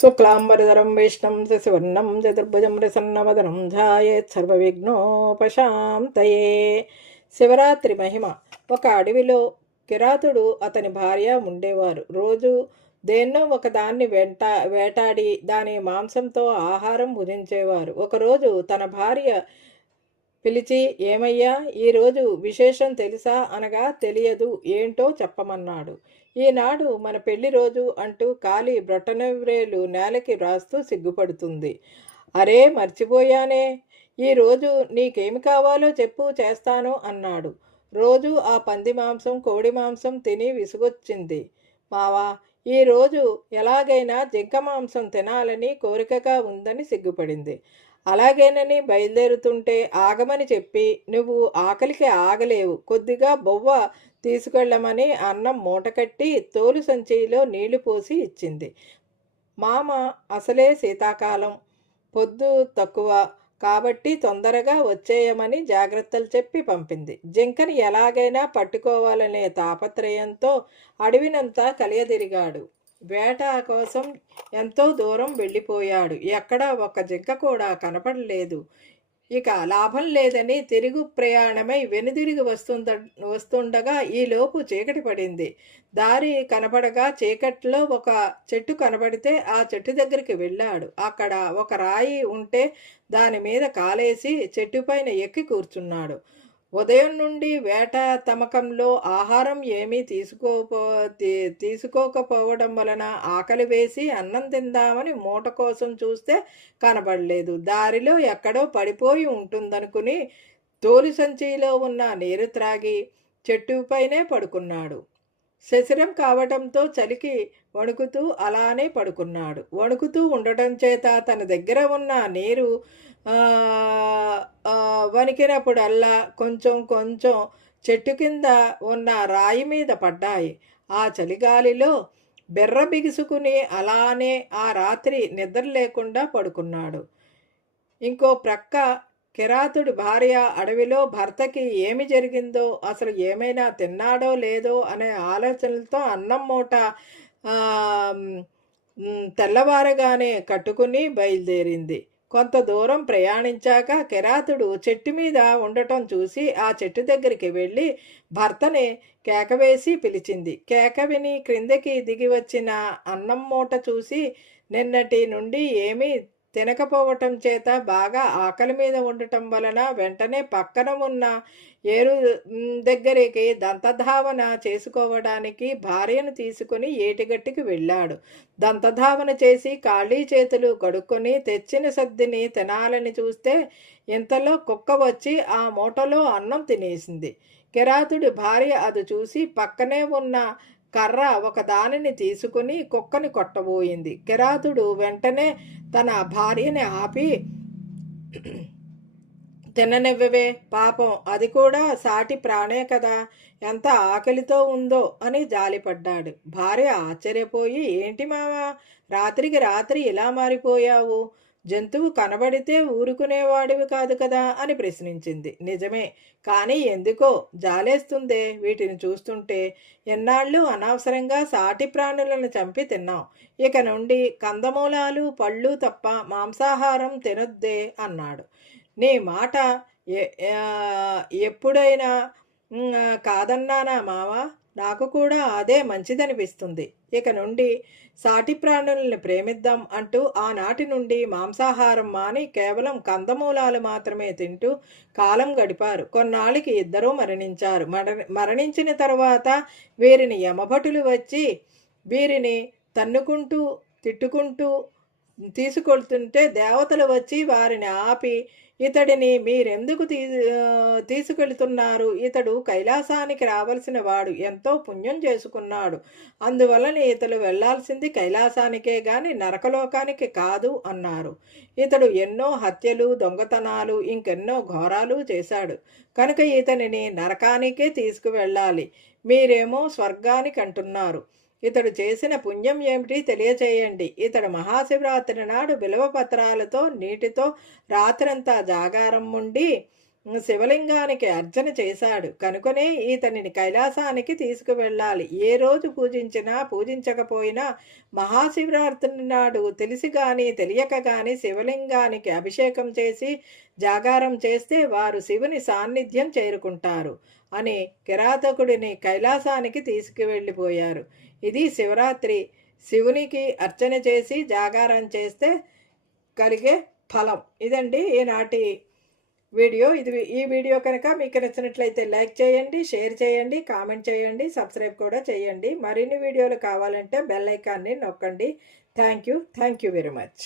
శుక్లాంబరధరం విష్ణుం శశివర్ణం చతుర్భుజం ప్రసన్నవదనం ధ్యాయేత్ సర్వవిఘ్నోపశాంతయే. శివరాత్రి మహిమ. ఒక అడవిలో కిరాతుడు అతని భార్య ఉండేవారు. రోజు దేన్నో ఒకదాన్ని వేటాడి దాని మాంసంతో ఆహారం భుజించేవారు. ఒకరోజు తన భార్య పిలిచి, ఏమయ్యా, ఈరోజు విశేషం తెలుసా అనగా, తెలియదు, ఏంటో చెప్పమన్నాడు. ఈనాడు మన పెళ్లి రోజు అంటూ కాలి బ్రొట్టనవ్రేలు నేలకి వ్రాస్తూ సిగ్గుపడుతుంది. అరే, మర్చిపోయానే, ఈరోజు నీకేమి కావాలో చెప్పు, చేస్తాను అన్నాడు. రోజు ఆ పంది మాంసం కోడి మాంసం తిని విసుగొచ్చింది. మావా, ఈరోజు ఎలాగైనా జింక మాంసం తినాలని కోరికగా ఉందని సిగ్గుపడింది. అలాగేనని బయలుదేరుతుంటే ఆగమని చెప్పి, నువ్వు ఆకలికి ఆగలేవు, కొద్దిగా బొవ్వ తీసుకెళ్ళమని అన్నం మూటకట్టి తోలు సంచిలో నీళ్లు పోసి ఇచ్చింది. మామ అసలే శీతాకాలం, పొద్దు తక్కువ కాబట్టి తొందరగా వచ్చేయమని జాగ్రత్తలు చెప్పి పంపింది. జింకని ఎలాగైనా పట్టుకోవాలనే తాపత్రయంతో అడవినంతా కలియదిరిగాడు. వేట కోసం ఎంతో దూరం వెళ్ళిపోయాడు. ఎక్కడా ఒక్క జింక కూడా కనపడలేదు. ఇక లాభం లేదని తిరుగు ప్రయాణమై వెనుదిరిగి వస్తుండగా ఈలోపు చీకటి పడింది. దారి కనపడగా చీకట్లో ఒక చెట్టు కనపడితే ఆ చెట్టు దగ్గరికి వెళ్ళాడు. అక్కడ ఒక రాయి ఉంటే దాని మీద కాలేసి చెట్టుపైన ఎక్కి కూర్చున్నాడు. ఉదయం నుండి వేట తమకంలో ఆహారం ఏమీ తీసుకోకపోవడం వలన ఆకలి వేసి అన్నం తిందామని మూట కోసం చూస్తే కనబడలేదు. దారిలో ఎక్కడో పడిపోయి ఉంటుందనుకుని తోలు సంచిలో ఉన్న నీరు త్రాగి చెట్టుపైనే పడుకున్నాడు. శశిరం కావటంతో చలికి వణుకుతూ అలానే పడుకున్నాడు. వణుకుతూ ఉండటం చేత తన దగ్గర ఉన్న నీరు వణికినప్పుడల్లా కొంచెం కొంచెం చెట్టు కింద ఉన్న రాయి మీద పడ్డాయి. ఆ చలిగాలిలో బెర్ర బిగుసుకుని అలానే ఆ రాత్రి నిద్ర లేకుండా పడుకున్నాడు. ఇంకో ప్రక్క కిరాతుడి భార్య అడవిలో భర్తకి ఏమి జరిగిందో, అసలు ఏమైనా తిన్నాడో లేదో అనే ఆలోచనలతో అన్నం మూట తెల్లవారగానే కట్టుకుని బయలుదేరింది. కొంత దూరం ప్రయాణించాక కిరాతుడు చెట్టు మీద ఉండటం చూసి ఆ చెట్టు దగ్గరికి వెళ్ళి భర్తని కేకవేసి పిలిచింది. కేక విని క్రిందకి దిగి వచ్చిన అన్నం మూట చూసి, నిన్నటి నుండి ఏమీ తినకపోవటం చేత బాగా ఆకలి మీద ఉండటం వలన వెంటనే పక్కన ఉన్న ఏరు దగ్గరికి దంతధావన చేసుకోవడానికి భార్యను తీసుకుని ఏటిగట్టుకి వెళ్ళాడు. దంతధావన చేసి ఖాళీ చేతులు కడుక్కొని తెచ్చిన సద్దిని తినాలని చూస్తే ఇంతలో కుక్క వచ్చి ఆ మూటలో అన్నం తినేసింది. కిరాతుడి భార్య అది చూసి పక్కనే ఉన్న కర్ర ఒక దానిని తీసుకుని కుక్కని కొట్టబోయింది. కిరాతుడు వెంటనే తన భార్యని ఆపి, తిననివ్వవే, పాపం అది కూడా సాటి ప్రాణే కదా, ఎంత ఆకలితో ఉందో అని జాలిపడ్డాడు. భార్య ఆశ్చర్యపోయి, ఏంటి మావా, రాత్రికి రాత్రి ఇలా మారిపోయావు, జంతువు కనబడితే ఊరుకునేవాడివి కాదు కదా అని ప్రశ్నించింది. నిజమే, కానీ ఎందుకో జాలేస్తుందే వీటిని చూస్తుంటే. ఎన్నాళ్ళు అనవసరంగా సాటి ప్రాణులను చంపి తిన్నాం. ఇక నుండి కందమూలాలు పళ్ళు తప్ప మాంసాహారం తినొద్దే అన్నాడు. నీ మాట ఎప్పుడైనా కాదన్నానా మావా, నాకు కూడా అదే మంచిదనిపిస్తుంది. ఇక నుండి సాటి ప్రాణుల్ని ప్రేమిద్దాం అంటూ ఆనాటి నుండి మాంసాహారం మాని కేవలం కందమూలాలు మాత్రమే తింటూ కాలం గడిపారు. కొన్నాళ్ళకి ఇద్దరూ మరణించారు. మరణించిన తర్వాత వీరిని యమభటులు వచ్చి వీరిని తన్నుకుంటూ తిట్టుకుంటూ తీసుకొళ్తుంటే దేవతలు వచ్చి వారిని ఆపి, ఇతడిని మీరెందుకు తీసుకెళ్తున్నారు, ఇతడు కైలాసానికి రావలసిన వాడు, ఎంతో పుణ్యం చేసుకున్నాడు, అందువలన ఇతడు వెళ్లాల్సింది కైలాసానికే గాని నరకలోకానికి కాదు అన్నారు. ఇతడు ఎన్నో హత్యలు దొంగతనాలు ఇంకెన్నో ఘోరాలు చేశాడు కనుక ఇతనిని నరకానికే తీసుకువెళ్ళాలి, మీరేమో స్వర్గానికి అంటున్నారు. ఇతడు చేసిన పుణ్యం ఏమిటి తెలియచేయండి. ఇతడు మహాశివరాత్రి నాడు బిలవపత్రాలతో నీటితో రాత్రంతా జాగారం ఉండి శివలింగానికి అర్చన చేశాడు కనుకనే ఇతనిని కైలాసానికి తీసుకువెళ్ళాలి. ఏ రోజు పూజించినా పూజించకపోయినా మహాశివరాత్రి నాడు తెలిసి కానీ తెలియక కానీ శివలింగానికి అభిషేకం చేసి జాగారం చేస్తే వారు శివుని సాన్నిధ్యం చేరుకుంటారు అని కిరాతకుడిని కైలాసానికి తీసుకువెళ్ళిపోయారు. ఇది శివరాత్రి. శివునికి అర్చన చేసి జాగారం చేస్తే కలిగే ఫలం. ఇదండి ఈనాటి వీడియో. ఈ వీడియో కనుక మీకు నచ్చినట్లయితే లైక్ చేయండి, షేర్ చేయండి, కామెంట్ చేయండి, సబ్స్క్రైబ్ కూడా చేయండి. మరిన్ని వీడియోలు కావాలంటే బెల్ ఐకాన్ని నొక్కండి. Thank you very much.